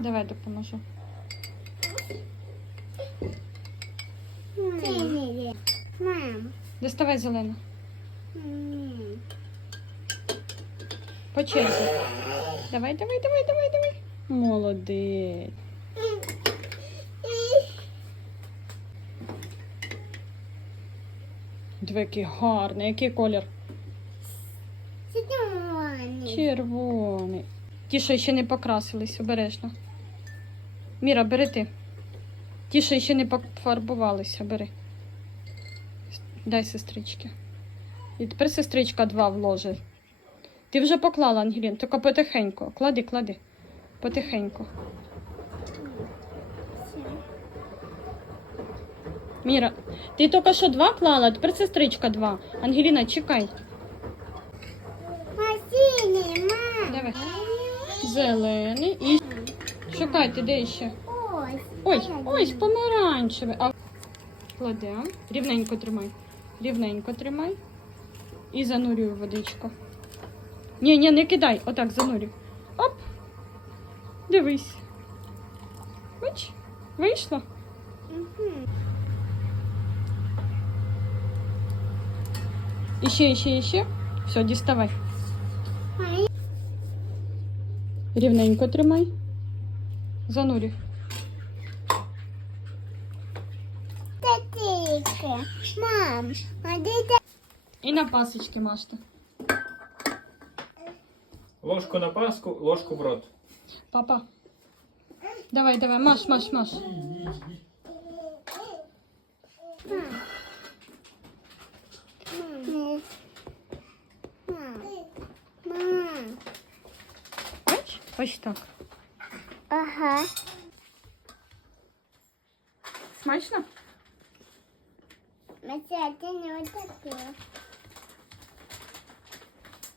Давай допоможу. Мам. Доставай зелену. М. По черзі. Давай, давай, давай, давай, давай. Молодець. Диви, який гарний, який колір? Червоний. Червоний. Ті, що ще не покрасились, обережно. Міра, бери ти. Ті, що ще не пофарбувалися, бери. Дай сестрички. І тепер сестричка два вложи. Ти вже поклала, Ангелін, тільки потихеньку. Клади, клади. Потихеньку. Міра, ти тільки що два клала, тепер сестричка два. Ангеліна, чекай. Давай. Зелений і. Шукайте, де ще? Ось. Ой, ось помаранчевий. А... Кладемо. Рівненько тримай. Рівненько тримай. І занурюю водичку. Ні, ні, не кидай. Отак занурюй. Оп. Дивись. Бач, вийшло. Мгм. Іще, іще, іще. Все, діставай. Рівненько тримай. Татейка. Мам, а де І на пасочки мажте. Ложку на паску, ложку в рот. Папа. Давай, давай, маш, маш, маш. Мам. Мам. Мам. Бач? Ось так. Ага. Смачно? Мася, ти не отаке.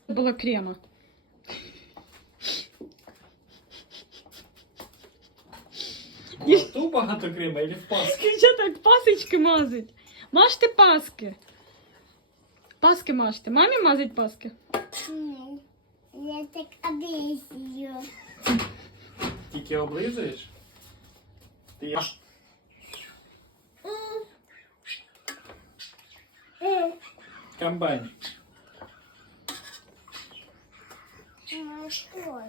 Було крема. В рту багато крема или в паску? Що так пасочки мазать? Мажте паски. Паски мажте. Мамі мазать паски? Ні. Я так облизую. Тільки облизуєш? Ти я... Комбайн. Ну, що?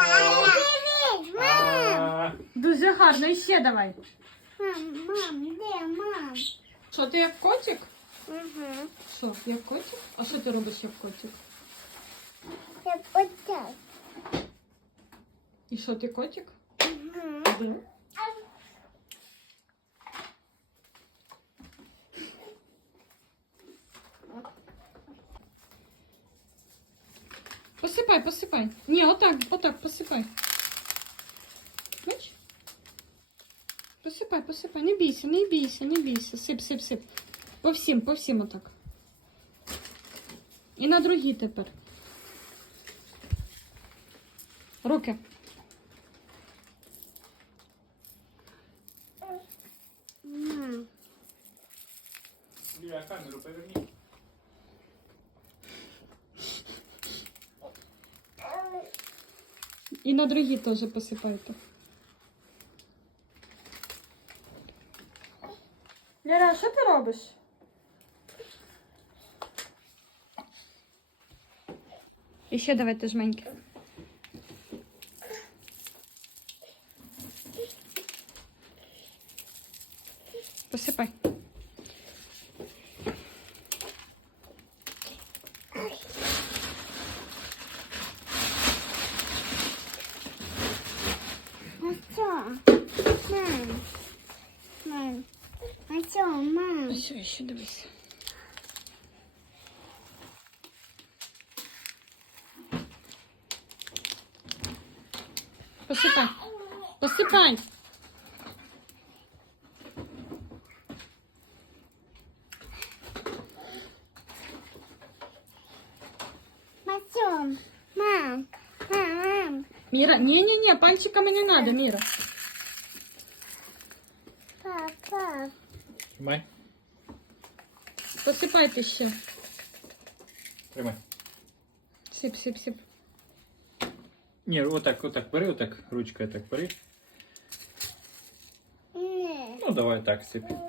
Мам, де? Дивись, мам. А, Дуже гарно. І ще давай. Мам, мам, де мам? Що ти як котик? Угу. Що, як котик? А що ти робиш як котик? Як отак. І що ти котик? Угу. Де? Посипай, посипай. Ні, отак, отак, посипай. Посипай, посипай. Не бійся, не бійся, не бійся. Сип, сип, сип. По всім, по всім отак. І на другі тепер. Руки. Лія, камеру поверни. І на другі теж посипайте. Лера, що ти робиш? І ще давайте жменьки. Посипай. все, мам. Ну, ось, ось, ще дивись. Посипай. Посипай. Мам, мам, мам. Мира, не-не-не, пальчиком и не надо, Мира. Тримай. Посипайте ще. Тримай. Сип, сип, сип. Ні, отак, отак, бери, отак, ручкою так бери. Ні. Ну, давай так сип. Міра,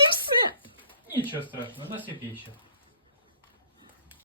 не все. Нічого страшного, насип ще.